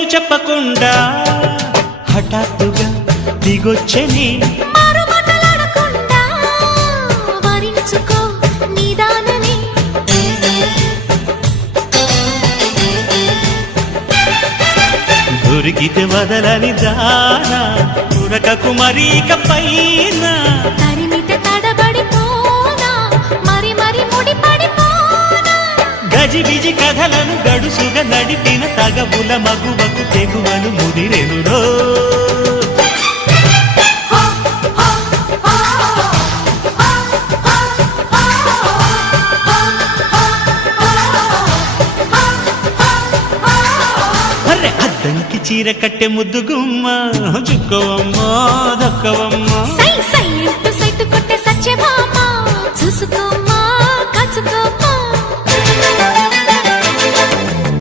పేరు చెప్పకుండా హఠాత్తుగా దిగొచ్చని దొరికితే వదలని దానా ఉరకకు మరీక పైన తరిమితే తడబడిపోనా మరి మరి ముడిపడిపోనా గజిబిజి కథలను గడుసుగా నడిపిన తగవుల మగువకు తెగువను ముదిరెనురో అద్దంకి చీర కట్టె ముద్దు గుమ్మ చుక్కవమ్మ దక్కవమ్మ సై సై అంటూ సైటు కొట్టే సత్యభామ చూసుకోమ్మ